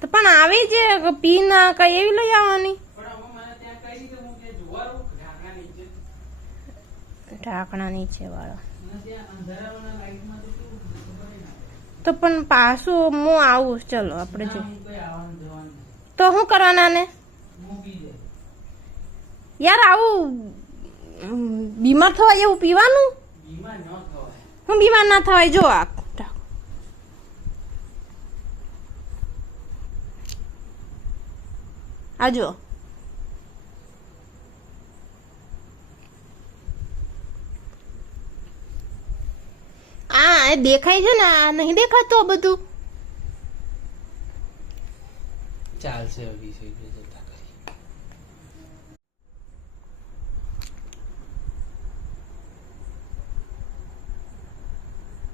તો પણ આવી જે પી ના કઈ એવી લઈ આવવાની ઢાંકણા નીચે વાળો તો પણ પાછું હું આવું ચલો આપણે જો તો શું કરવાના ને યાર આવું બીમાર થવાય એવું પીવાનું હું બીમાર ના થવાય જો આ આજો આ દેખાય છે ને આ નહીં દેખાતું બધું ચાલશે હવે